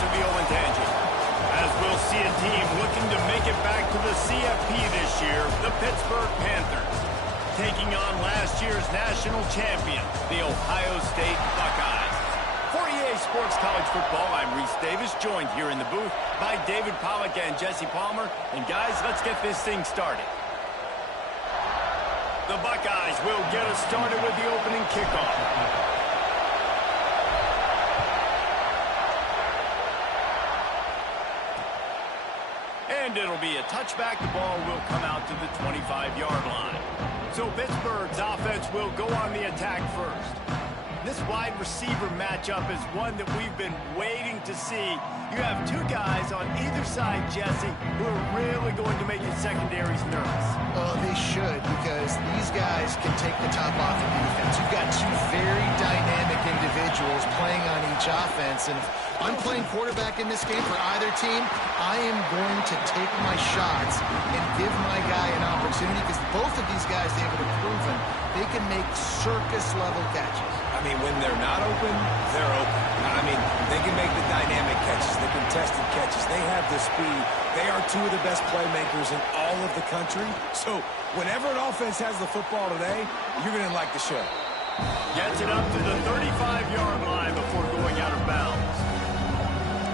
Seville and Tangent. As we'll see a team looking to make it back to the CFP this year, the Pittsburgh Panthers, taking on last year's national champion, the Ohio State Buckeyes. For EA Sports College Football, I'm Reese Davis, joined here in the booth by David Pollack and Jesse Palmer. And guys, let's get this thing started. The Buckeyes will get us started with the opening kickoff. And it'll be a touchback. The ball will come out to the 25-yard line. So Pittsburgh's offense will go on the attack first. This wide receiver matchup is one that we've been waiting to see. You have two guys on either side, Jesse, who are really going to make your secondaries nervous. Well, they should, because these guys can take the top off the defense. You've got two very dynamic individuals playing on each offense, and if I'm playing quarterback in this game for either team, I am going to take my shots and give my guy an opportunity, because both of these guys, they have proven they can make circus-level catches. I mean, when they're not open, they're open. I mean, they can make the dynamic catches, the contested catches. They have the speed. They are two of the best playmakers in all of the country. So whenever an offense has the football today, you're going to like the show. Gets it up to the 35-yard line before going out of bounds.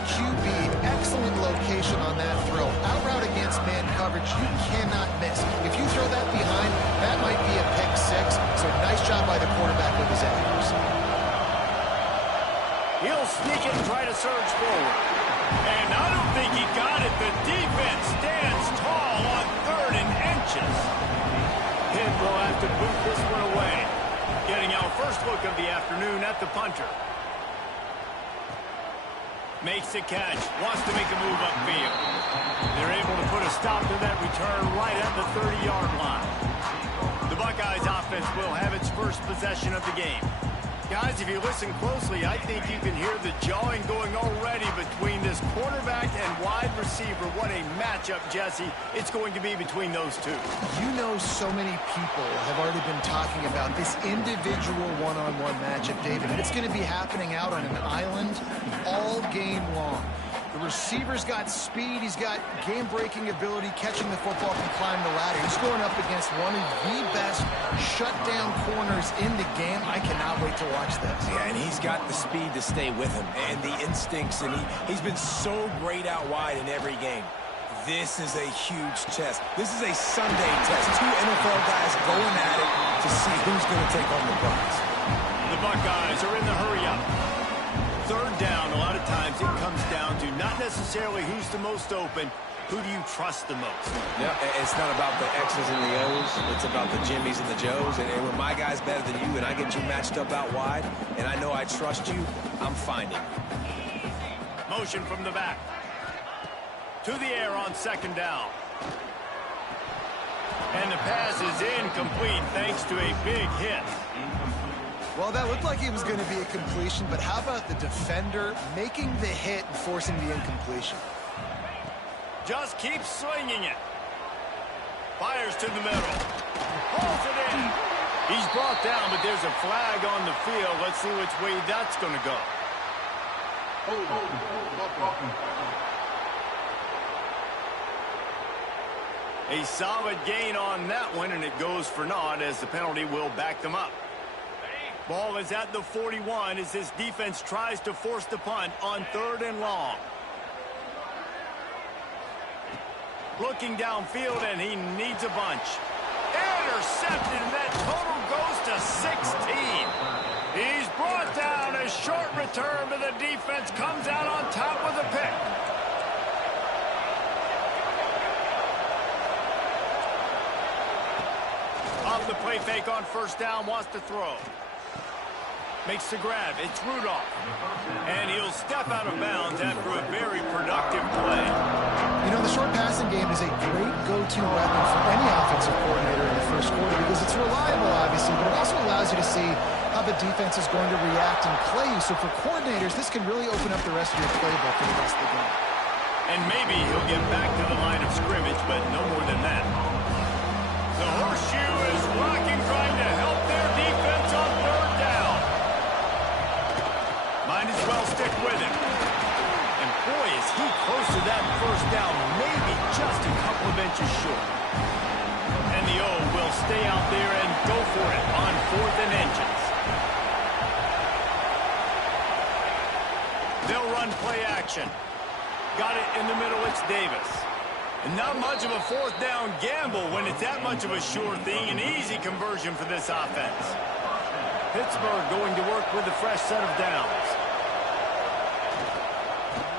QB, excellent location on that throw. Out route against man coverage, you cannot miss. If you throw that behind, that might be a pick six. So nice job by the quarterback with his accuracy. He'll sneak it and try to surge forward. And I don't think he got it. The defense stands tall on 3rd and inches. Pitt will have to boot this one away. Getting our first look of the afternoon at the punter. Makes the catch, wants to make a move upfield. They're able to put a stop to that return right at the 30-yard line. The Buckeyes offense will have its first possession of the game. Guys, if you listen closely, I think you can hear the jawing going already between this quarterback and wide receiver. What a matchup, Jesse, it's going to be between those two. You know, so many people have already been talking about this individual one-on-one matchup, David, and it's going to be happening out on an island all game long. The receiver's got speed, he's got game-breaking ability, catching the football, can climb the ladder. He's going up against one of the best shutdown corners in the game. I cannot wait to watch this. Yeah, and he's got the speed to stay with him and the instincts, and he's been so great out wide in every game. This is a huge test. This is a Sunday test. Two NFL guys going at it to see who's going to take home the prize. The Buckeyes are in the hurry-up. 3rd down, a lot of times it comes down to not necessarily who's the most open, who do you trust the most? Yeah, it's not about the X's and the O's. It's about the Jimmys and the Joes. And when my guy's better than you and I get you matched up out wide and I know I trust you, I'm finding you. Motion from the back. To the air on 2nd down. And the pass is incomplete thanks to a big hit. Well, that looked like it was going to be a completion, but how about the defender making the hit and forcing the incompletion? Just keeps swinging it. Fires to the middle. Pulls it in. He's brought down, but there's a flag on the field. Let's see which way that's going to go. A solid gain on that one, and it goes for naught as the penalty will back them up. Ball is at the 41 as this defense tries to force the punt on 3rd and long. Looking downfield, and he needs a bunch. Intercepted, and that total goes to 16. He's brought down. A short return, but the defense comes out on top with a pick. Off the play fake on 1st down, wants to throw. Makes the grab. It's Rudolph. And he'll step out of bounds after a very productive play. You know, the short passing game is a great go-to weapon for any offensive coordinator in the first quarter because it's reliable, obviously, but it also allows you to see how the defense is going to react and play you. So for coordinators, this can really open up the rest of your playbook for the rest of the game. And maybe he'll get back to the line of scrimmage, but no more than that. The horseshoe is rocking, trying to help their defense on 3rd down. Might as well stick with him. And Too close to that first down, maybe just a couple of inches short. And the O will stay out there and go for it on 4th and inches. They'll run play action. Got it in the middle, it's Davis. And not much of a 4th down gamble when it's that much of a sure thing. An easy conversion for this offense. Pittsburgh going to work with a fresh set of downs.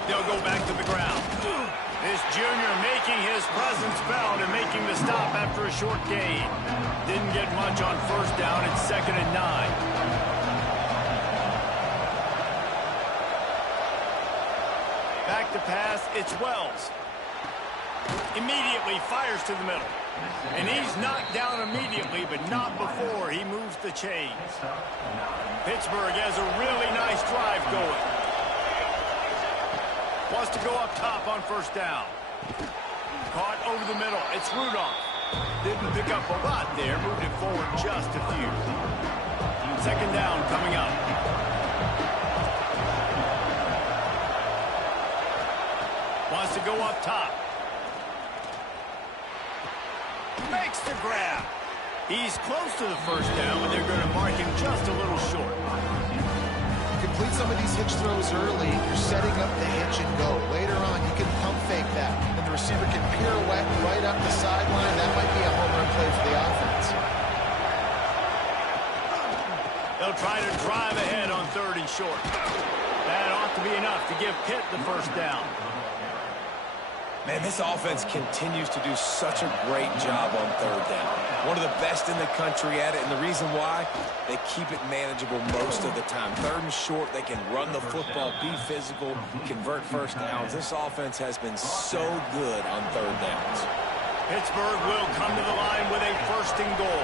They'll go back to the ground. This junior making his presence felt and making the stop after a short gain. Didn't get much on first down. It's 2nd and 9. Back to pass, it's Wells. Immediately fires to the middle. And he's knocked down immediately, but not before he moves the chains. Pittsburgh has a really nice drive going. Wants to go up top on first down. Caught over the middle. It's Rudolph. Didn't pick up a lot there. Moved it forward just a few. 2nd down coming up. Wants to go up top. Makes the grab. He's close to the first down, but they're going to mark him just a little short. Complete some of these hitch throws early. You're setting up the hitch and go. Later on, you can pump fake that, and the receiver can pirouette right up the sideline. That might be a home run play for the offense. They'll try to drive ahead on 3rd and short. That ought to be enough to give Pitt the first down. Man, this offense continues to do such a great job on 3rd down. One of the best in the country at it, and the reason why, they keep it manageable most of the time. 3rd and short, they can run the football, be physical, convert first downs. This offense has been so good on 3rd downs. Pittsburgh will come to the line with a 1st and goal.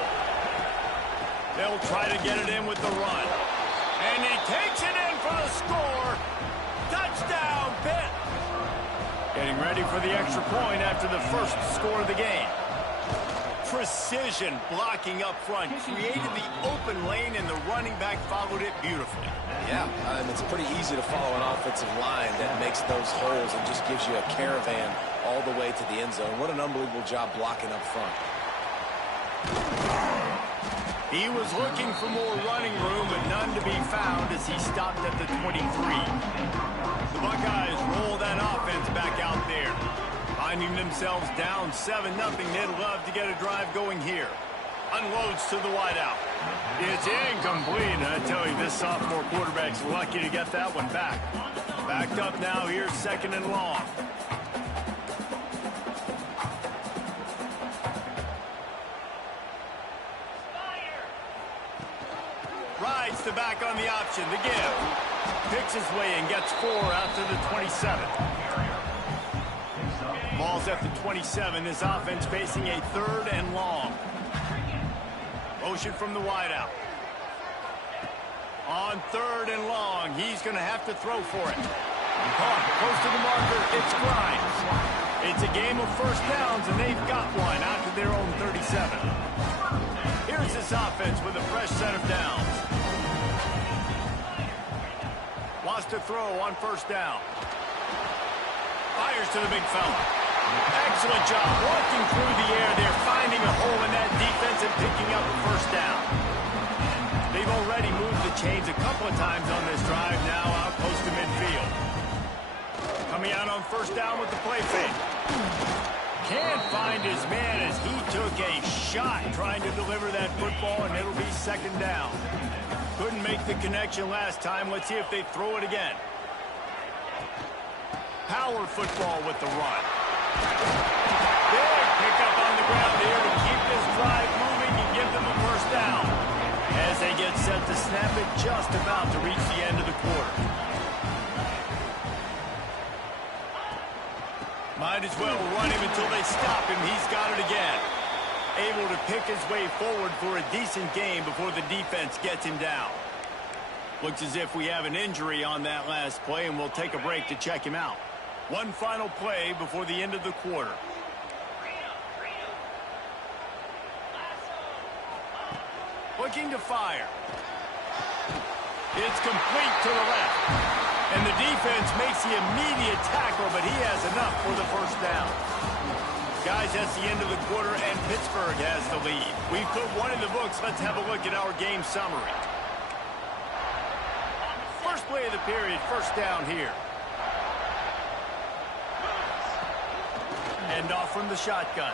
They'll try to get it in with the run. And he takes it in for the score. Touchdown, Pitt. Getting ready for the extra point after the first score of the game. Precision blocking up front. Created the open lane, and the running back followed it beautifully. Yeah, it's pretty easy to follow an offensive line that makes those holes and just gives you a caravan all the way to the end zone. What an unbelievable job blocking up front. He was looking for more running room, but none to be found as he stopped at the 23. The Buckeyes roll that offense back out there. Finding themselves down 7-0, they'd love to get a drive going here. Unloads to the wideout. It's incomplete. I tell you, this sophomore quarterback's lucky to get that one back. Backed up now here, 2nd and long. Rides the back on the option, the give. Picks his way and gets 4 out to the 27. Ball's at the 27. This offense facing a 3rd and long. Motion from the wideout. On 3rd and long, he's going to have to throw for it. Caught close to the marker, it's Grimes. It's a game of first downs, and they've got one out to their own 37. Here's this offense with a fresh set of downs. Wants to throw on first down. Fires to the big fella. Excellent job walking through the air there, finding a hole in that defense and picking up a first down. They've already moved the chains a couple of times on this drive, now out close to midfield. Coming out on first down with the play fake. Can't find his man as he took a shot trying to deliver that football, and it'll be 2nd down. Couldn't make the connection last time. Let's see if they throw it again. Power football with the run. Big pickup on the ground here to keep this drive moving and give them a first down. As they get set to snap it, just about to reach the end of the quarter. Might as well run him until they stop him. He's got it again. Able to pick his way forward for a decent game before the defense gets him down. Looks as if we have an injury on that last play, and we'll take a break to check him out. One final play before the end of the quarter. Looking to fire. It's complete to the left. And the defense makes the immediate tackle, but he has enough for the first down. Guys, that's the end of the quarter, and Pittsburgh has the lead. We've put one in the books. Let's have a look at our game summary. First play of the period, first down here. End off from the shotgun.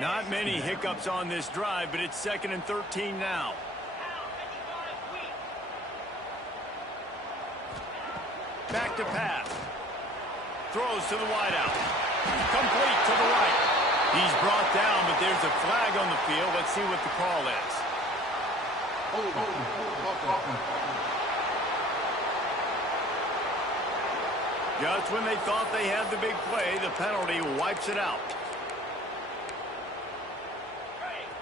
Not many hiccups on this drive, but it's 2nd and 13 now. Back to pass. Throws to the wideout. Complete to the right. He's brought down, but there's a flag on the field. Let's see what the call is. Just when they thought they had the big play, the penalty wipes it out.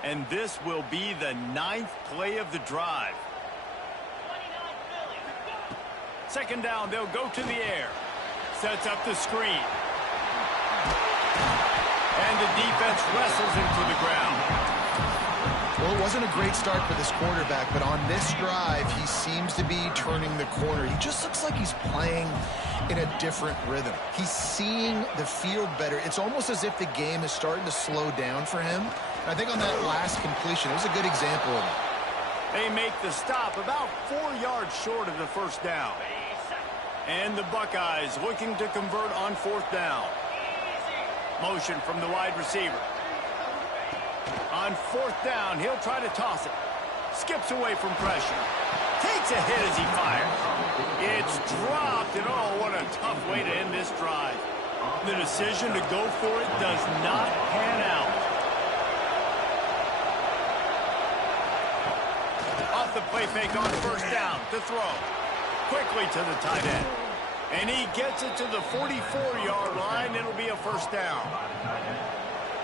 And this will be the 9th play of the drive. 2nd down, they'll go to the air. Sets up the screen. And the defense wrestles him to the ground. Well, it wasn't a great start for this quarterback, but on this drive, he seems to be turning the corner. He just looks like he's playing in a different rhythm. He's seeing the field better. It's almost as if the game is starting to slow down for him. And I think on that last completion, it was a good example of it. They make the stop about 4 yards short of the first down. And the Buckeyes looking to convert on 4th down. Motion from the wide receiver. On 4th down, he'll try to toss it. Skips away from pressure. Takes a hit as he fires. It's dropped, and oh, what a tough way to end this drive. The decision to go for it does not pan out. Off the play fake on 1st down to throw. Quickly to the tight end. And he gets it to the 44-yard line. It'll be a 1st down.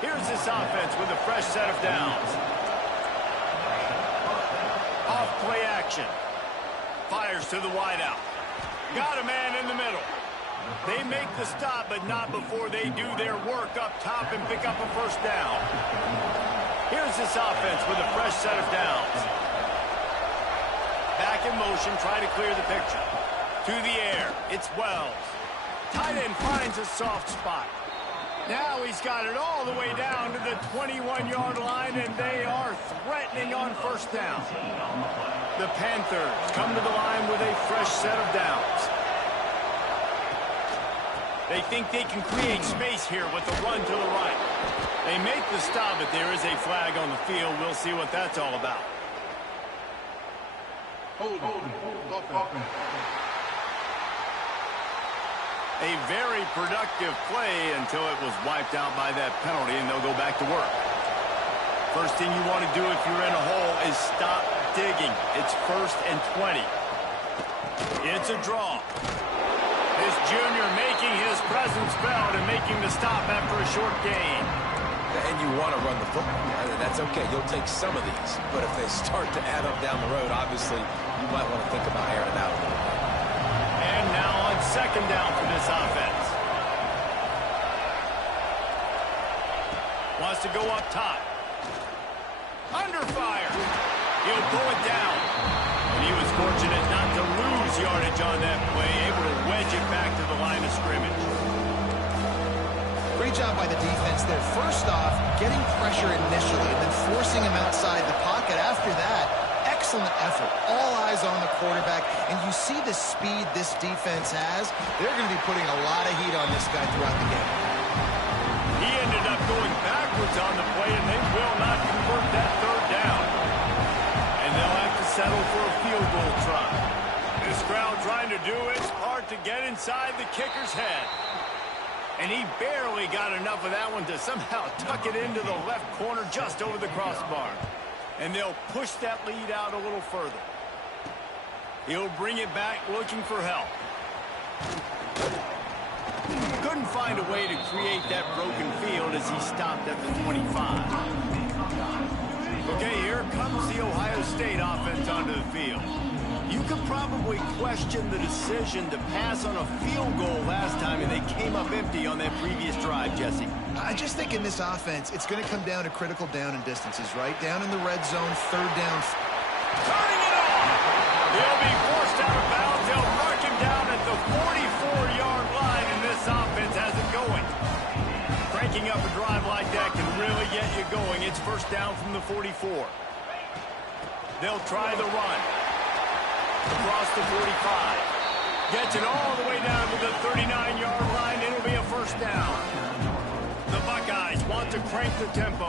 Here's this offense with a fresh set of downs. Off play action. Fires to the wideout. Got a man in the middle. They make the stop, but not before they do their work up top and pick up a 1st down. Here's this offense with a fresh set of downs. Back in motion, try to clear the picture. To the air, it's Wells. Tight end finds a soft spot. Now he's got it all the way down to the 21-yard line, and they are threatening on 1st down. The Panthers come to the line with a fresh set of downs. They think they can create space here with the run to the right. They make the stop, but there is a flag on the field. We'll see what that's all about. A very productive play until it was wiped out by that penalty, and they'll go back to work. First thing you want to do if you're in a hole is stop digging. It's 1st and 20. It's a draw. This junior making his presence felt and making the stop after a short gain. And you want to run the football. That's okay. You'll take some of these. But if they start to add up down the road, obviously, you might want to think about airing it out a little bit. And now on 2nd down for this offense. Wants to go up top. Under fire. He'll pull it down. And he was fortunate not to lose yardage on that play, able to wedge it back to the line of scrimmage. Great job by the defense there. First off, getting pressure initially and then forcing him outside the pocket. After that, excellent effort. All eyes on the quarterback. And you see the speed this defense has. They're going to be putting a lot of heat on this guy throughout the game. He ended up going backwards on the play, and they will not convert that 3rd down. And they'll have to settle for a field goal try. This crowd trying to do its part to get inside the kicker's head. And he barely got enough of that one to somehow tuck it into the left corner just over the crossbar. And they'll push that lead out a little further. He'll bring it back looking for help. Couldn't find a way to create that broken field as he stopped at the 25. Okay, here comes the Ohio State offense onto the field. You could probably question the decision to pass on a field goal last time, and they came up empty on that previous drive, Jesse. I just think in this offense, it's going to come down to critical down and distances, right? Down in the red zone, third down. Turning it off! He'll be forced out of bounds. They'll mark him down at the 44-yard line, and this offense has it going. Cranking up a drive like that can really get you going. It's first down from the 44. They'll try the run. Across the 45. Gets it all the way down to the 39-yard line. It'll be a first down. The Buckeyes want to crank the tempo.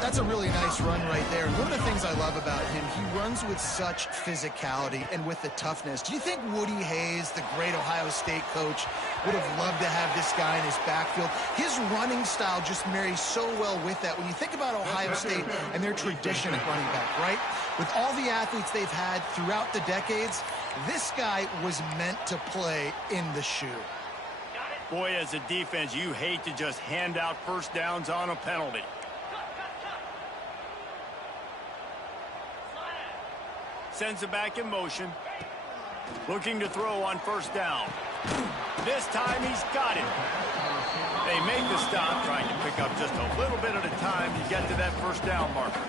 That's a really nice run right there. And one of the things I love about him, he runs with such physicality and with the toughness. Do you think Woody Hayes, the great Ohio State coach, would have loved to have this guy in his backfield? His running style just marries so well with that. When you think about Ohio State and their tradition at running back, right? With all the athletes they've had throughout the decades, this guy was meant to play in the shoe. Boy, as a defense, you hate to just hand out first downs on a penalty. Sends it back in motion. Looking to throw on first down. This time he's got it. They make the stop, trying to pick up just a little bit at a time to get to that first down marker.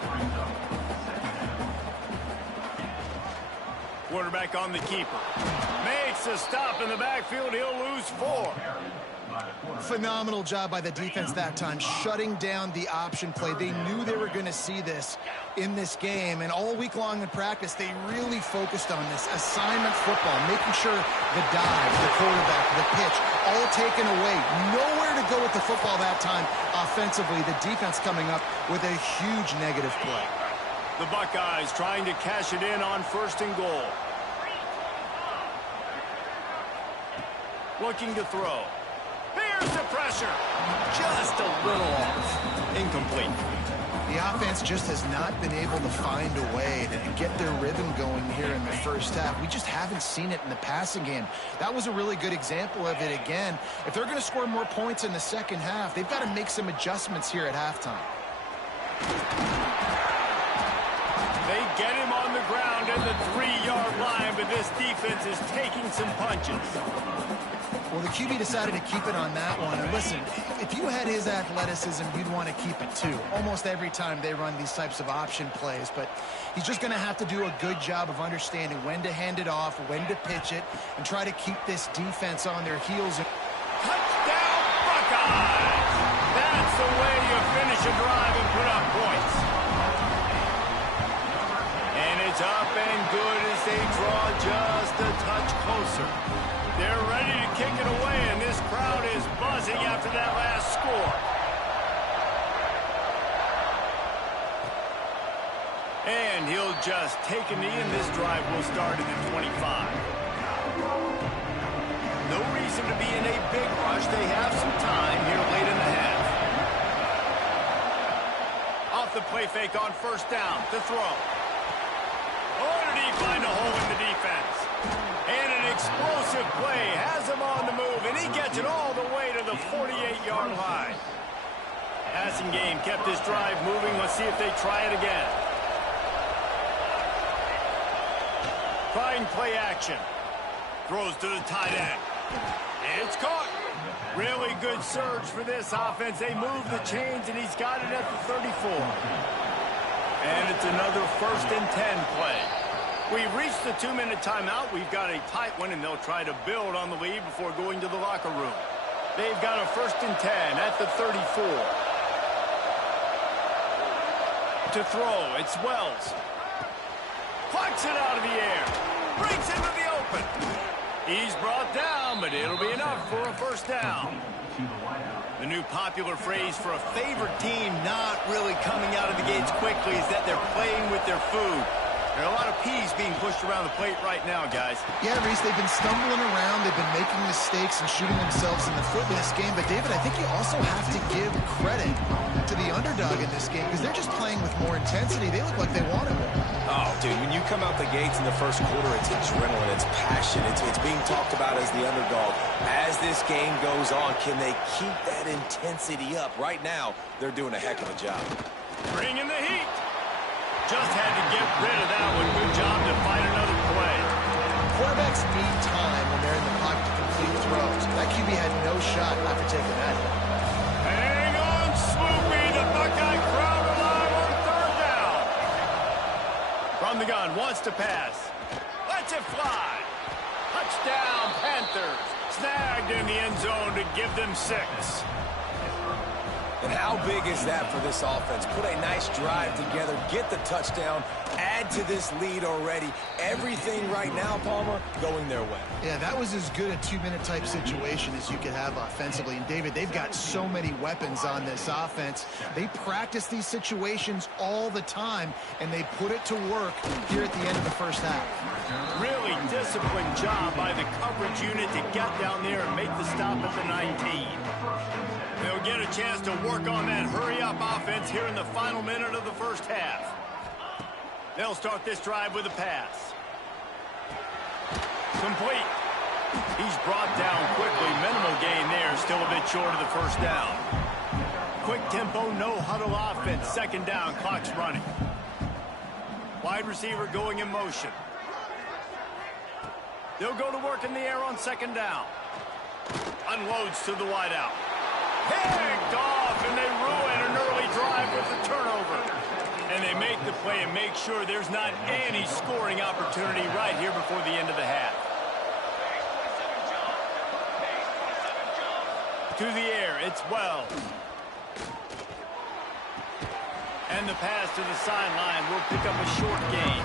Quarterback on the keeper. Makes a stop in the backfield. He'll lose 4. Phenomenal job by the defense that time, shutting down the option play. They knew they were going to see this in this game, and all week long in practice, they really focused on this assignment football, making sure the dive, the quarterback, the pitch, all taken away. Nowhere to go with the football that time offensively. The defense coming up with a huge negative play. The Buckeyes trying to cash it in on first and goal. Looking to throw. Here's the pressure. Just a little off. Incomplete. The offense just has not been able to find a way to get their rhythm going here in the first half. We just haven't seen it in the passing game. That was a really good example of it again. If they're going to score more points in the second half, they've got to make some adjustments here at halftime. They get him on the ground at the 3-yard line, but this defense is taking some punches. Well, the QB decided to keep it on that one. And listen, if you had his athleticism, you'd want to keep it too. Almost every time they run these types of option plays. But he's just going to have to do a good job of understanding when to hand it off, when to pitch it, and try to keep this defense on their heels. Touchdown, Buckeyes! That's the way you finish a drive and put up points. And it's up and good as they draw just a touch closer. They're ready to kick it away, and this crowd is buzzing after that last score. And he'll just take a knee, and this drive will start at the 25. No reason to be in a big rush. They have some time here late in the half. Off the play fake on first down to throw. Oh, did he find a hole in the defense? And an explosive play has him on the move, and he gets it all the way to the 48-yard line. Passing game kept this drive moving. Let's see if they try it again. Trying play action. Throws to the tight end. It's caught. Really good surge for this offense. They move the chains, and he's got it at the 34. And it's another first and 10 play. We've reached the 2-minute timeout. We've got a tight one, and they'll try to build on the lead before going to the locker room. They've got a first and 10 at the 34. To throw, it's Wells. Plucks it out of the air. Breaks into the open. He's brought down, but it'll be enough for a first down. The new popular phrase for a favored team not really coming out of the gates quickly is that they're playing with their food. There are a lot of peas being pushed around the plate right now, guys. Yeah, Reese, they've been stumbling around. They've been making mistakes and shooting themselves in the foot in this game. But, David, I think you also have to give credit to the underdog in this game because they're just playing with more intensity. They look like they want it more. Oh, dude, when you come out the gates in the first quarter, it's adrenaline, it's passion. It's being talked about as the underdog. As this game goes on, can they keep that intensity up? Right now, they're doing a heck of a job. Bringing the heat. Just had to get rid of that one. Good job to fight another play. quarterbacks need time when they're in the pocket to complete throws. That QB had no shot after taking that hit. Hang on, Swoopy. The Buckeye crowd alive on third down. From the gun, wants to pass. Lets it fly. Touchdown, Panthers. Snagged in the end zone to give them 6. And how big is that for this offense? Put a nice drive together, get the touchdown, add to this lead already. Everything right now, Palmer, going their way. Yeah, that was as good a 2-minute type situation as you could have offensively. And, David, they've got so many weapons on this offense. They practice these situations all the time, and they put it to work here at the end of the first half. Really disciplined job by the coverage unit to get down there and make the stop at the 19. They'll get a chance to work on that hurry-up offense here in the final minute of the first half. They'll start this drive with a pass. Complete. He's brought down quickly. Minimal gain there. Still a bit short of the first down. Quick tempo, no huddle offense. Second down, clock's running. Wide receiver going in motion. They'll go to work in the air on second down. Unloads to the wideout. Picked off, and they ruin an early drive with the turnover. And they make the play and make sure there's not any scoring opportunity right here before the end of the half. To the air, it's Wells. And the pass to the sideline will pick up a short gain.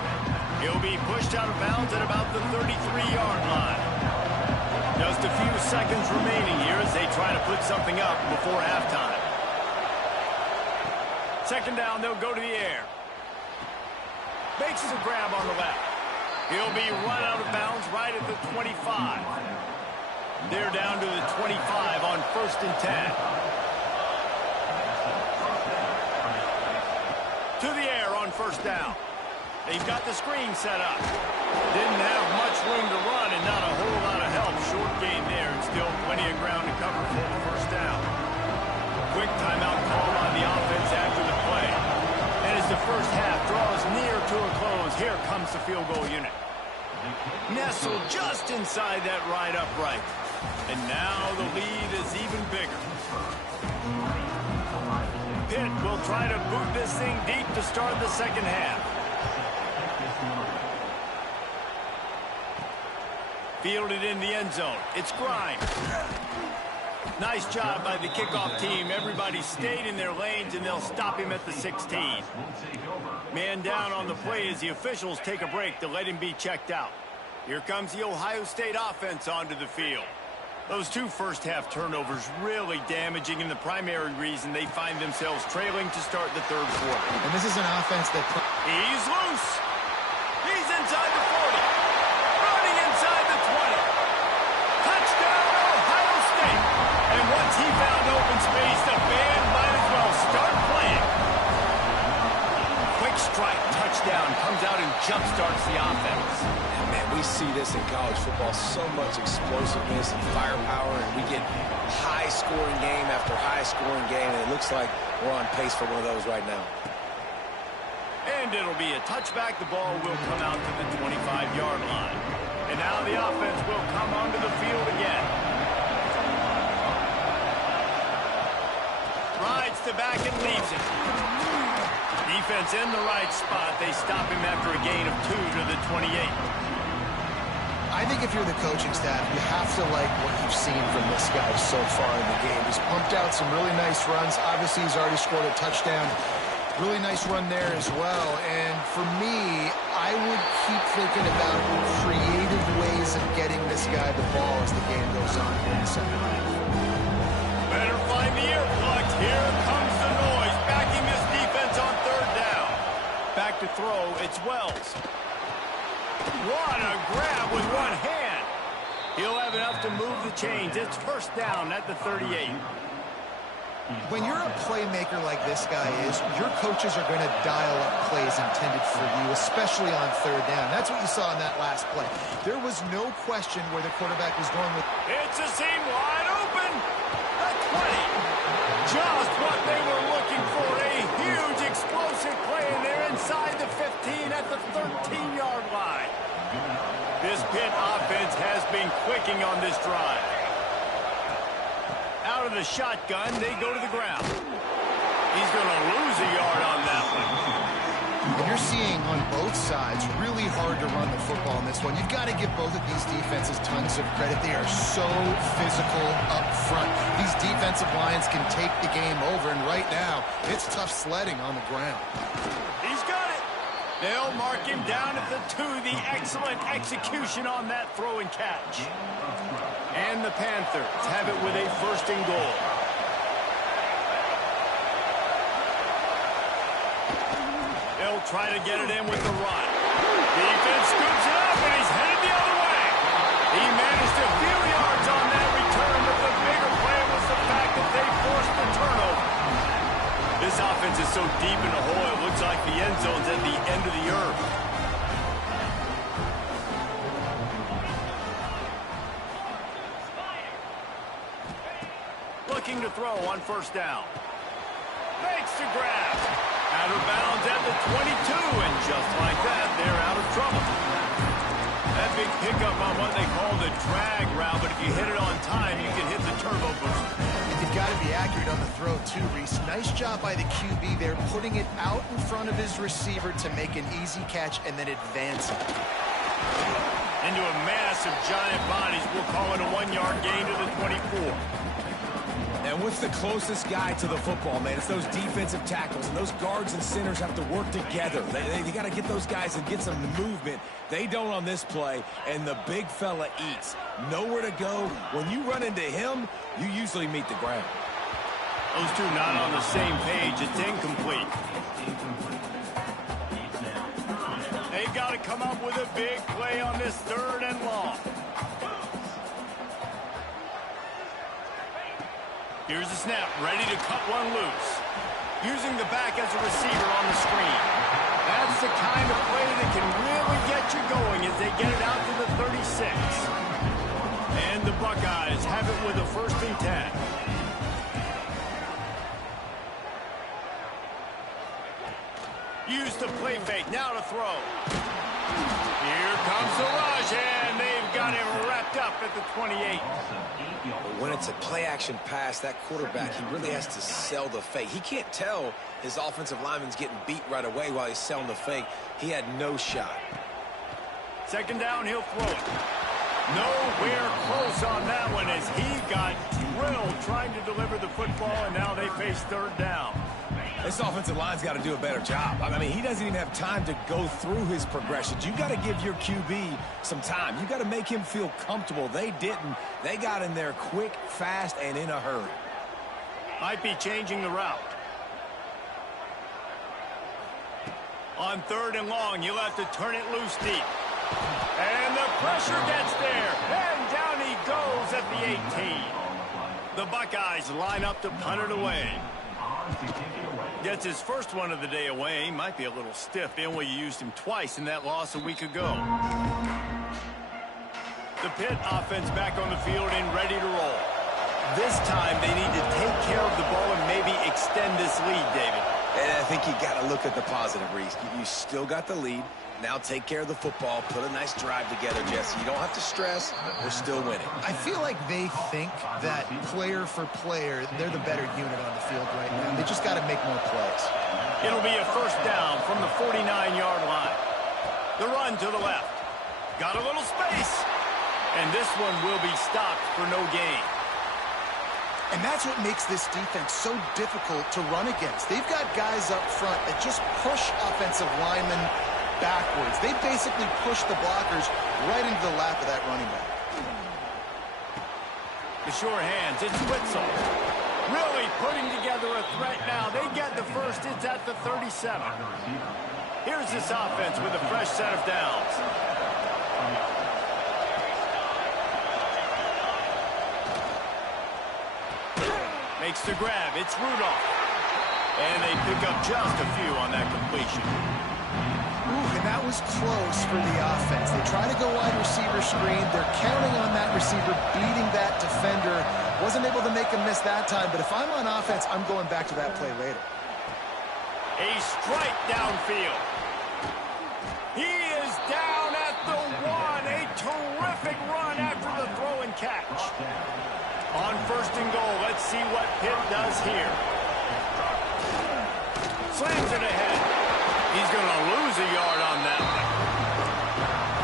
He'll be pushed out of bounds at about the 33-yard line. Just a few seconds remaining here as they try to put something up before halftime. Second down, they'll go to the air. Makes the grab on the left. He'll be run out of bounds right at the 25. They're down to the 25 on 1st and 10. To the air on first down. They've got the screen set up. Didn't have much room to run and not a whole lot of help. Short gain there and still plenty of ground to cover for the first down. Quick timeout call on the offense after the play. And as the first half draws near to a close, here comes the field goal unit. Nestled just inside that right upright. And now the lead is even bigger. Pitt will try to boot this thing deep to start the second half. Fielded in the end zone. It's Grimes. Nice job by the kickoff team. Everybody stayed in their lanes, and they'll stop him at the 16. Man down on the play as the officials take a break to let him be checked out. Here comes the Ohio State offense onto the field. Those 2 first-half turnovers really damaging, and the primary reason they find themselves trailing to start the third quarter. And this is an offense that... He's loose. He's inside the 40. Running inside the 20. Touchdown, Ohio State. And once he found open space, the band might as well start playing. Quick strike touchdown comes out and jump-starts the offense. And man, we see this in college football, so much explosiveness and firepower, and we get high-scoring game after high-scoring game, and it looks like we're on pace for one of those right now. And it'll be a touchback. The ball will come out to the 25-yard line. And now the offense will come onto the field again. Rides to back and leaves it. Defense in the right spot. They stop him after a gain of 2 to the 28. I think if you're the coaching staff, you have to like what you've seen from this guy so far in the game. He's pumped out some really nice runs. Obviously, he's already scored a touchdown. Really nice run there as well. And for me, I would keep thinking about creative ways of getting this guy the ball as the game goes on here in the second half. Better find the earplugs. Here comes the noise. Backing this defense on third down. Back to throw. It's Wells. What a grab with one hand. He'll have enough to move the chains. It's first down at the 38. When you're a playmaker like this guy is, your coaches are going to dial up plays intended for you, especially on third down. That's what you saw in that last play. There was no question where the quarterback was going with. It's a seam wide open. The 20. Just what they were looking for. A huge explosive play, and they're inside the 15 at the 13-yard line. This this Pitt offense has been clicking on this drive. Out of the shotgun, they go to the ground. He's going to lose a yard on that one. And you're seeing on both sides really hard to run the football in this one. You've got to give both of these defenses tons of credit. They are so physical up front. These defensive lines can take the game over, and right now, it's tough sledding on the ground. He's got it. They'll mark him down at the 2. The excellent execution on that throw and catch. And the Panthers have it with a 1st and goal. They'll try to get it in with the run. Defense scoops it up, and he's headed the other way. He managed a few yards on that return, but the bigger play was the fact that they forced the turnover. This offense is so deep in the hole, it looks like the end zone's at the end of the earth. Looking to throw on 1st down. Makes the grab. Out of bounds at the 22, and just like that, they're out of trouble. That big pickup on what they call the drag route, but if you hit it on time, you can hit the turbo booster. And you've got to be accurate on the throw too, Reese. Nice job by the QB there, putting it out in front of his receiver to make an easy catch and then advancing. Into a mass of giant bodies, we'll call it a 1-yard gain to the 24. And what's the closest guy to the football, man? It's those defensive tackles, and those guards and centers have to work together. They got to get those guys and get some movement. They don't on this play, and the big fella eats. Nowhere to go. When you run into him, you usually meet the ground. Those two not on the same page. It's incomplete. They've got to come up with a big play on this 3rd and long. Here's the snap, ready to cut one loose. Using the back as a receiver on the screen. That's the kind of play that can really get you going as they get it out to the 36. And the Buckeyes have it with a 1st and 10. Use the play fake, now to throw. Here comes the rush, and they've got him wrapped up at the 28. When it's a play-action pass, that quarterback, he really has to sell the fake. He can't tell his offensive lineman's getting beat right away while he's selling the fake. He had no shot. 2nd down, he'll throw it. Nowhere close on that one as he got drilled trying to deliver the football, and now they face 3rd down. This offensive line's got to do a better job. I mean, he doesn't even have time to go through his progressions. You got to give your QB some time. You got to make him feel comfortable. They didn't. They got in there quick, fast, and in a hurry. Might be changing the route. On 3rd and long, you'll have to turn it loose deep. And the pressure gets there. And down he goes at the 18. The Buckeyes line up to punt it away. Gets his 1st one of the day away. Might be a little stiff. They only used him twice in that loss a week ago. The Pitt offense back on the field and ready to roll. This time they need to take care of the ball and maybe extend this lead, David. And I think you got to look at the positive, Reese. You still got the lead. Now take care of the football. Put a nice drive together, Jesse. You don't have to stress. We're still winning. I feel like they think that player for player, they're the better unit on the field right now. They just got to make more plays. It'll be a 1st down from the 49-yard line. The run to the left. Got a little space. And this one will be stopped for no gain. And that's what makes this defense so difficult to run against. They've got guys up front that just push offensive linemen backwards. They basically push the blockers right into the lap of that running back. The sure hands, it's Witzel. Really putting together a threat now. They get the 1st, it's at the 37. Here's this offense with a fresh set of downs. Makes the grab, it's Rudolph. And they pick up just a few on that completion. Ooh, and that was close for the offense. They try to go wide receiver screen. They're counting on that receiver beating that defender. Wasn't able to make him miss that time, but if I'm on offense, I'm going back to that play later. A strike downfield. He is down at the 1. A first and goal. Let's see what Pitt does here. Slams it ahead. He's going to lose a yard on that one.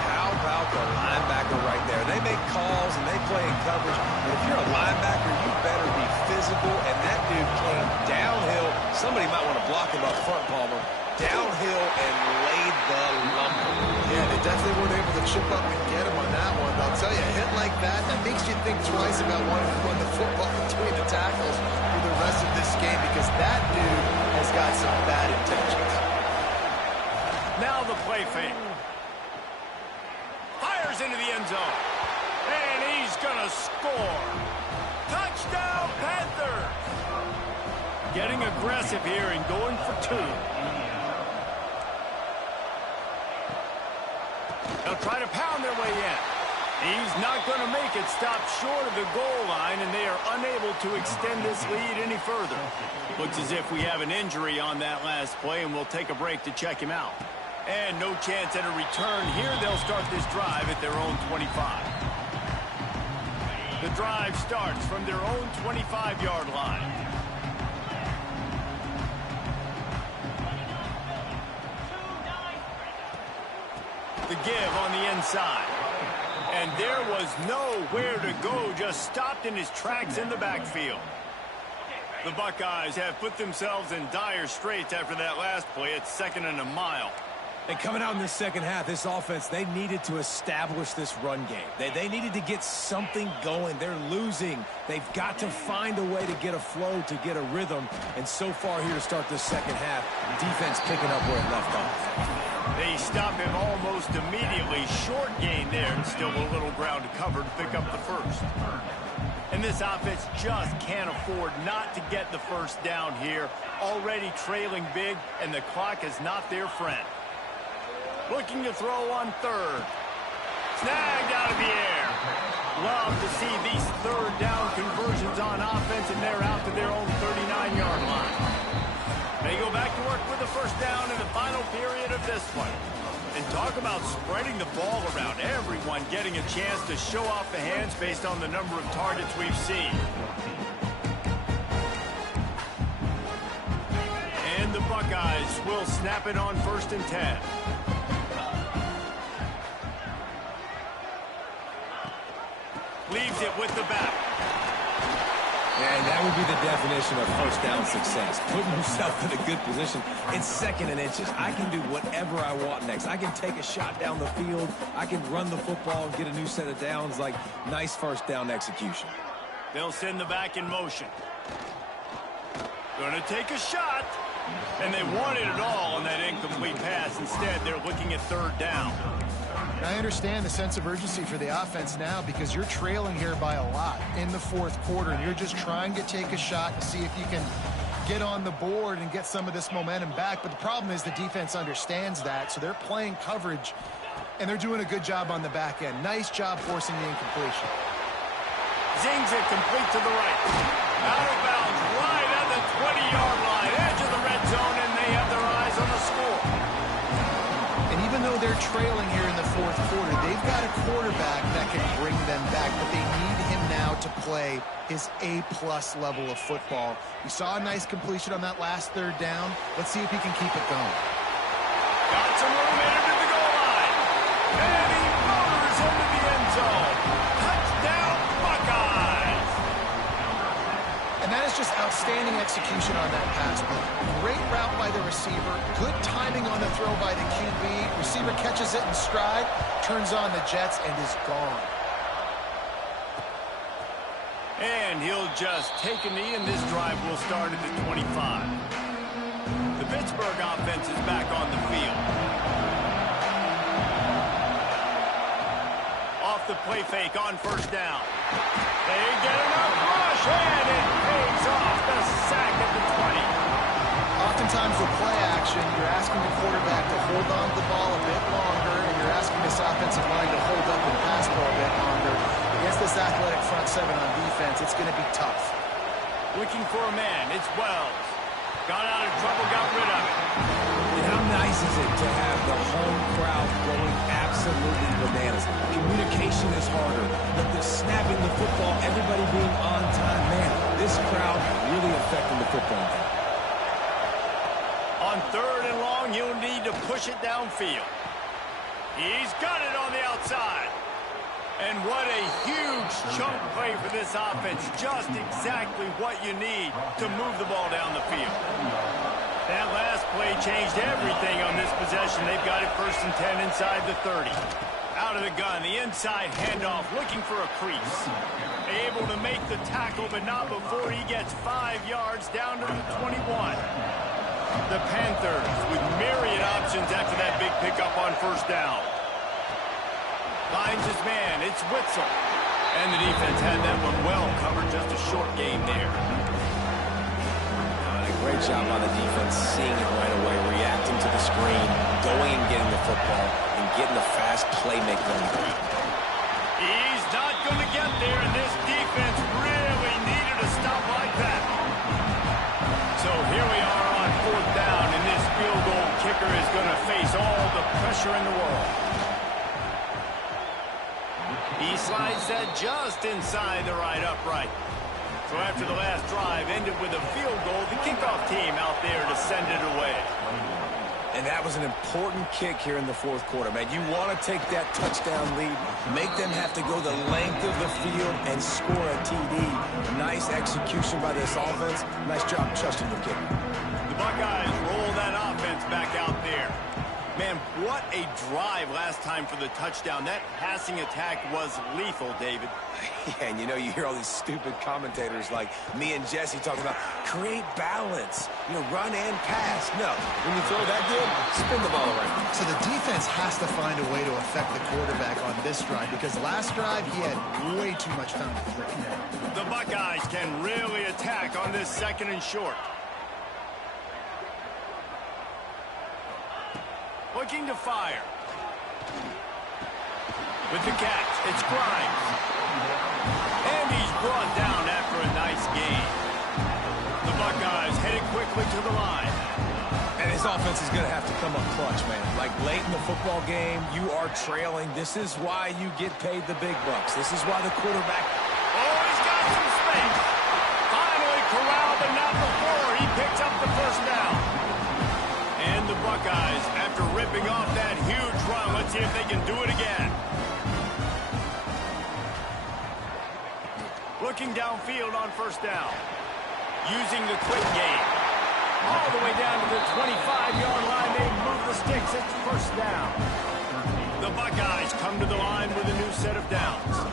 How about the linebacker right there? They make calls and they play in coverage. But if you're a linebacker, you better be physical. And that dude came downhill. Somebody might want to block him up front, Palmer. Downhill and laid the lumber. Yeah, they definitely weren't able to chip up and get him on that one. But I'll tell you, a hit like that makes you think twice about wanting to run the football between the tackles for the rest of this game, because that dude has got some bad intentions. Now the play fake. Fires into the end zone. And he's going to score. Touchdown, Panthers! Getting aggressive here and going for two. They'll try to pound their way in. He's not going to make it. Stop short of the goal line, and they are unable to extend this lead any further. Looks as if we have an injury on that last play, and we'll take a break to check him out. And no chance at a return here. They'll start this drive at their own 25. The drive starts from their own 25-yard line. The give on the inside. And there was nowhere to go, just stopped in his tracks in the backfield. The Buckeyes have put themselves in dire straits after that last play. It's 2nd and a mile. And coming out in the second half, this offense, they needed to establish this run game. They needed to get something going. They're losing. They've got to find a way to get a flow, to get a rhythm. And so far here to start the second half, defense picking up where it left off. They stop him almost immediately. Short gain there, and still a little ground to cover to pick up the first. And this offense just can't afford not to get the first down here. Already trailing big, and the clock is not their friend. Looking to throw on third. Snagged out of the air. Love to see these third down conversions on offense, and they're out to their own 39-yard line. They go back to work with the first down in the final period of this one. And talk about spreading the ball around. Everyone getting a chance to show off the hands based on the number of targets we've seen. And the Buckeyes will snap it on 1st and 10. Leaves it with the back. And that would be the definition of first down success. Putting yourself in a good position. It's 2nd and inches. I can do whatever I want next. I can take a shot down the field. I can run the football and get a new set of downs. Like, nice first down execution. They'll send the back in motion. Going to take a shot. And they wanted it all on that incomplete pass. Instead, they're looking at 3rd down. I understand the sense of urgency for the offense now, because you're trailing here by a lot in the 4th quarter, and you're just trying to take a shot to see if you can get on the board and get some of this momentum back. But the problem is the defense understands that, so they're playing coverage, and they're doing a good job on the back end. Nice job forcing the incompletion. Zings it complete to the right. Out of bounds, right at the 20-yard line, edge of the red zone, and they have their eyes on the score. And even though they're trailing here in the 4th quarter, they've got a quarterback that can bring them back, but they need him now to play his A-plus level of football. We saw a nice completion on that last 3rd down. Let's see if he can keep it going. Got some room into the goal line. And he motors into the end zone. Touchdown, Buckeyes! And that is just outstanding execution on that pass play. Great route by the receiver. Good timing on the throw by the QB. Receiver catches it in stride, turns on the jets, and is gone. And he'll just take a knee, and this drive will start at the 25. The Pittsburgh offense is back on the field. Off the play fake on 1st down. They get enough rush, and it pays off. The sack at the 20. Oftentimes with play action, you're asking the quarterback to hold on to the ball a bit longer, and you're asking this offensive line to hold up and pass ball a bit longer. Against this athletic front 7 on defense, it's going to be tough. Looking for a man. It's Wells. Got out of trouble, got rid of it. And how nice is it to have the home crowd going absolutely bananas? Communication is harder, but the snap having the football, everybody being on time, man, this crowd really affecting the football game. On 3rd and long, he'll need to push it downfield. He's got it on the outside. And what a huge chunk play for this offense. Just exactly what you need to move the ball down the field. That last play changed everything on this possession. They've got it 1st and 10 inside the 30. Out of the gun, the inside handoff, looking for a crease. Able to make the tackle, but not before he gets 5 yards down to the 21. The Panthers with myriad options after that big pickup on 1st down. Finds his man, it's Witzel. And the defense had that one well covered, just a short game there. A great job on the defense, seeing it right away, reacting to the screen, going and getting the football, and getting the fast playmaker on the ground. He's not going to get there, and this defense really needed a stop like that. So here we are on 4th down, and this field goal kicker is going to face all the pressure in the world. He slides that just inside the right upright. So after the last drive ended with a field goal, the kickoff team out there to send it away. And that was an important kick here in the 4th quarter, man. You want to take that touchdown lead, make them have to go the length of the field and score a TD. Nice execution by this offense. Nice job trusting the kicker. The Buckeyes roll that offense back out there. Man, what a drive last time for the touchdown. That passing attack was lethal, David. Yeah, and you know, you hear all these stupid commentators like me and Jesse talking about create balance, run and pass. No, when you throw that good, spin the ball around. So the defense has to find a way to affect the quarterback on this drive, because last drive he had way too much time to throw. The Buckeyes can really attack on this 2nd and short. Looking to fire. With the catch, it's Grimes. And he's brought down after a nice gain. The Buckeyes headed quickly to the line. And his offense is going to have to come up clutch, man. Like late in the football game, you are trailing. This is why you get paid the big bucks. This is why the quarterback... Oh, he's got some space. Finally corralled, but not before he picks up the 1st down. And the Buckeyes, after ripping off that huge run, let's see if they can do it again. Looking downfield on 1st down. Using the quick game. All the way down to the 25-yard line. They move the sticks. It's 1st down. The Buckeyes come to the line with a new set of downs.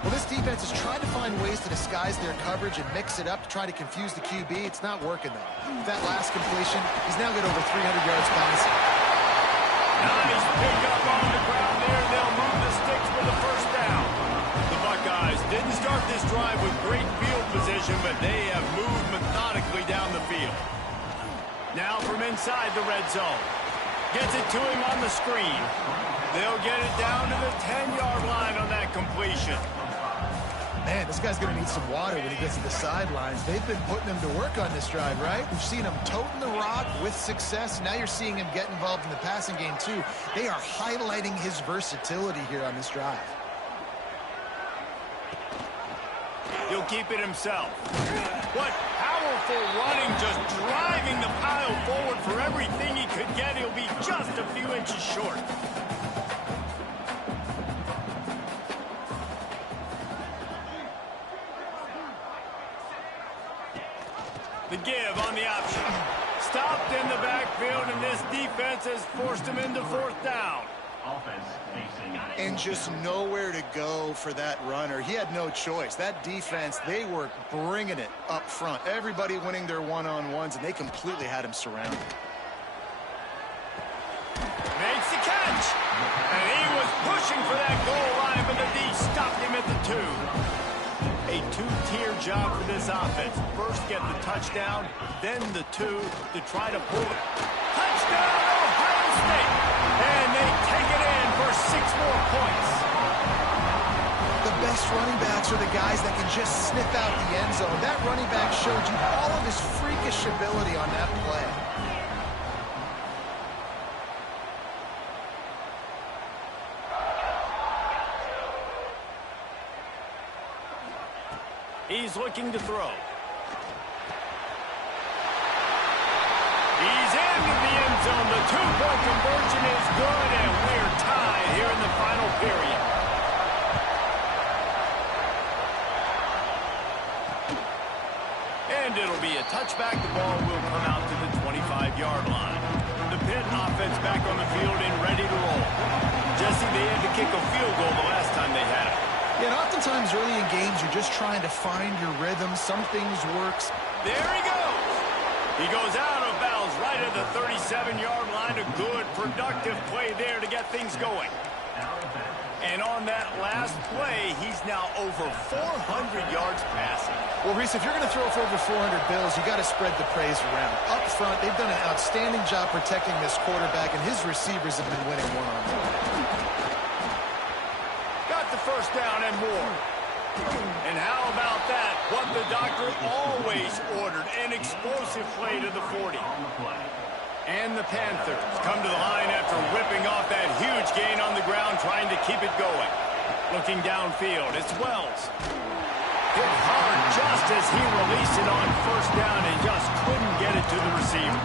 Well, this defense is trying to find ways to disguise their coverage and mix it up to try to confuse the QB. It's not working, though. With that last completion, he's now got over 300 yards passing. Nice pickup on the ground there. They'll move the sticks for the 1st down. The Buckeyes didn't start this drive with great field position, but they have moved methodically down the field. Now from inside the red zone. Gets it to him on the screen. They'll get it down to the 10-yard line on that completion. Man, this guy's going to need some water when he gets to the sidelines. They've been putting him to work on this drive, right? We've seen him toting the rock with success. Now you're seeing him get involved in the passing game, too. They are highlighting his versatility here on this drive. He'll keep it himself. What powerful running, just driving the pile forward for everything he could get. He'll be just a few inches short. The give on the option. Stopped in the backfield, and this defense has forced him into 4th down. And just nowhere to go for that runner. He had no choice. That defense, they were bringing it up front. Everybody winning their one-on-ones, and they completely had him surrounded. Makes the catch. And he was pushing for that goal line, but the D stopped him at the 2. A 2-tier job for this offense. First get the touchdown, then the 2 to try to pull it. Touchdown, Ohio State! And they take it in for 6 more points. The best running backs are the guys that can just sniff out the end zone. That running back showed you all of his freakish ability on that play. He's looking to throw. He's into the end zone. The two-point conversion is good, and we're tied here in the final period. And it'll be a touchback. The ball will come out to the 25-yard line. The Pitt offense back on the field and ready to roll. Jesse, they had to kick a field goal the last time they had it. Yeah, and oftentimes early in games, you're just trying to find your rhythm. Some things works. There he goes. He goes out of bounds right at the 37-yard line. A good, productive play there to get things going. And on that last play, he's now over 400 yards passing. Well, Reese, if you're going to throw for over 400 bills, you got to spread the praise around. Up front, they've done an outstanding job protecting this quarterback, and his receivers have been winning one-on-one. Got the first down and more. And how about that? What the doctor always ordered, an explosive play to the 40. And the Panthers come to the line after whipping off that huge gain on the ground, trying to keep it going. Looking downfield, it's Wells. Hit hard just as he released it on first down and just couldn't get it to the receiver.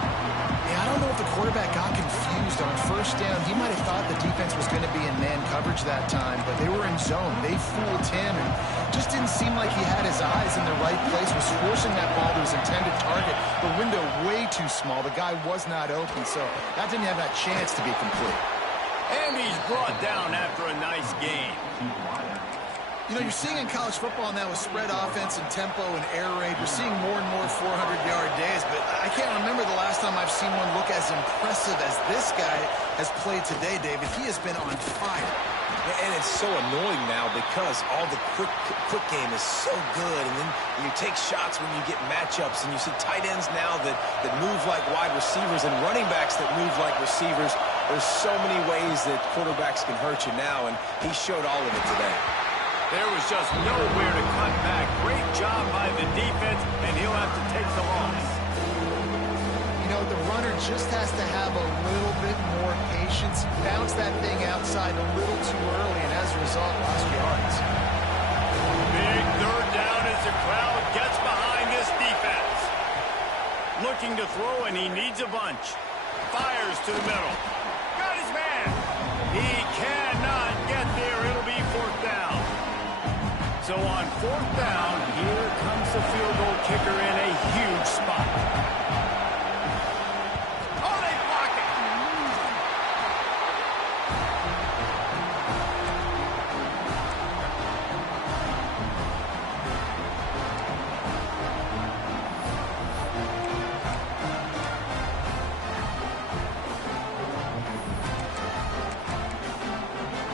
Yeah, I don't know if the quarterback got confused on first down. He might have thought the defense was going to be in man coverage that time, but they were in zone. They fooled him and just didn't seem like he had his eyes in the right place, was forcing that ball to his intended target. The window way too small. The guy was not open, so that didn't have that chance to be complete. And he's brought down after a nice gain. You know, you're seeing in college football now with spread offense and tempo and air raid, you're seeing more and more 400-yard days, but I can't remember the last time I've seen one look as impressive as this guy has played today, David. He has been on fire. And it's so annoying now because all the quick game is so good, and then you take shots when you get matchups, and you see tight ends now that move like wide receivers and running backs that move like receivers. There's so many ways that quarterbacks can hurt you now, and he showed all of it today. There was just nowhere to cut back. Great job by the defense, and he'll have to take the loss. You know, the runner just has to have a little bit more patience. Bounce that thing outside a little too early, and as a result, lost yards. Big third down as the crowd gets behind this defense. Looking to throw, and he needs a bunch. Fires to the middle. Got his man. He cannot get there. It'll be fourth down. So on fourth down, here comes the field goal kicker in a huge spot. Oh, they block it.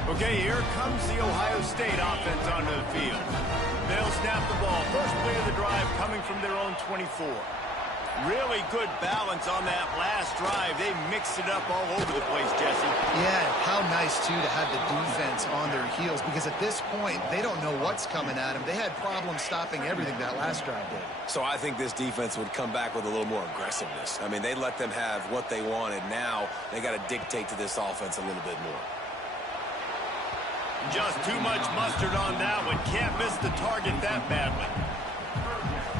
Okay, here comes the Ohio State offense onto the field. They'll snap the ball. First play of the drive coming from their own 24. Really good balance on that last drive. They mixed it up all over the place, Jesse. Yeah, how nice, too, to have the defense on their heels, because at this point, they don't know what's coming at them. They had problems stopping everything that last drive did. So I think this defense would come back with a little more aggressiveness. I mean, they let them have what they wanted. Now they got to dictate to this offense a little bit more. Just too much mustard on that one. Can't miss the target that badly.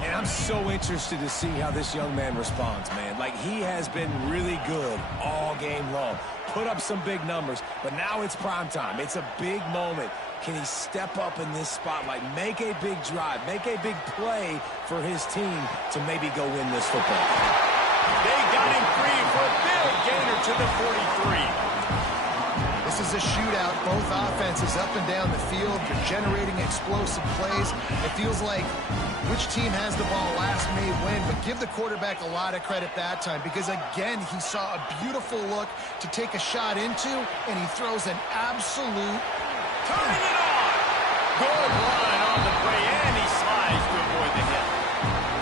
And I'm so interested to see how this young man responds, man. Like, he has been really good all game long. Put up some big numbers, but now it's prime time. It's a big moment. Can he step up in this spotlight, make a big drive, make a big play for his team to maybe go win this football? They got him free for a big gainer to the 43. This is a shootout. Both offenses up and down the field. They're generating explosive plays. It feels like which team has the ball last may win, but give the quarterback a lot of credit that time because, again, he saw a beautiful look to take a shot into, and he throws an absolute... Turning it on! Good run on the play, and he slides to avoid the hit.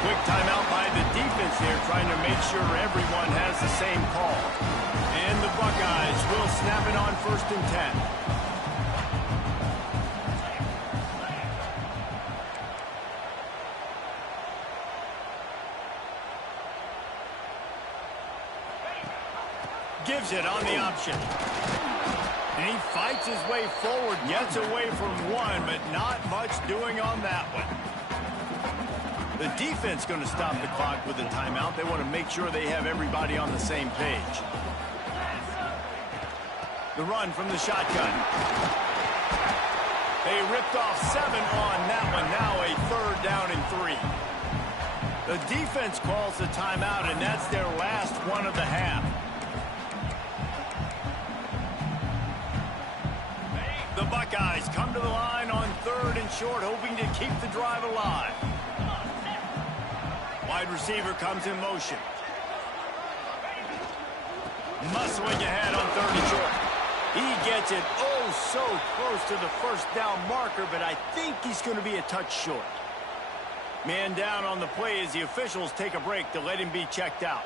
Quick timeout by the defense here, trying to make sure everyone has the same call. And the Buckeyes will snap it on 1st and 10. Gives it on the option. And he fights his way forward, gets away from one, but not much doing on that one. The defense going to stop the clock with a timeout. They want to make sure they have everybody on the same page. The run from the shotgun. They ripped off 7 on that one. Now a 3rd down and 3. The defense calls the timeout, and that's their last one of the half. The Buckeyes come to the line on 3rd and short, hoping to keep the drive alive. Wide receiver comes in motion. Muscling ahead on 3rd and short. He gets it so close to the first down marker, but I think he's going to be a touch short. Man down on the play as the officials take a break to let him be checked out.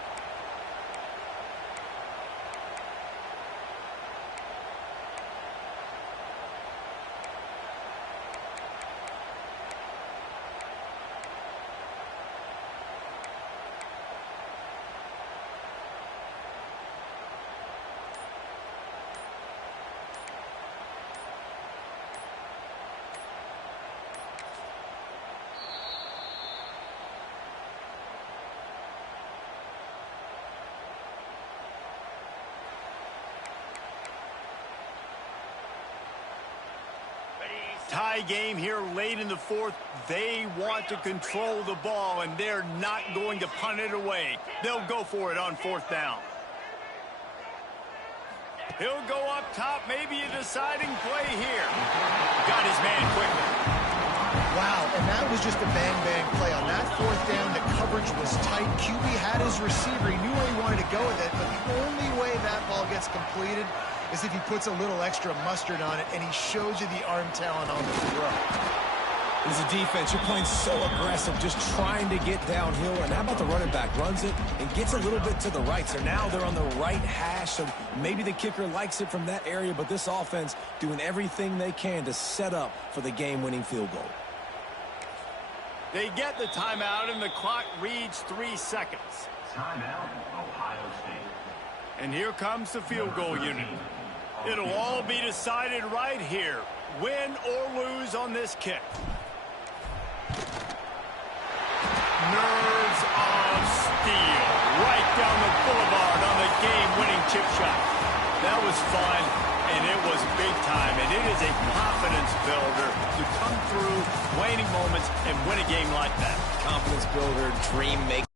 Tie game here late in the 4th. They want to control the ball, and they're not going to punt it away. They'll go for it on 4th down. He'll go up top, maybe a deciding play here. Got his man quickly. Wow, and that was just a bang-bang play. On that 4th down, the coverage was tight. QB had his receiver. He knew where he wanted to go with it, but the only way that ball gets completed is if he puts a little extra mustard on it, and he shows you the arm talent on the throw. As a defense, you're playing so aggressive, just trying to get downhill. And how about the running back? Runs it and gets a little bit to the right. So now they're on the right hash. So maybe the kicker likes it from that area, but this offense doing everything they can to set up for the game-winning field goal. They get the timeout, and the clock reads 3 seconds. Timeout, Ohio State. And here comes the field goal unit. It'll all be decided right here, win or lose on this kick. Nerves of steel, right down the boulevard on the game-winning chip shot. That was fun, and it was big time, and it is a confidence builder to come through waning moments and win a game like that. Confidence builder, dream maker.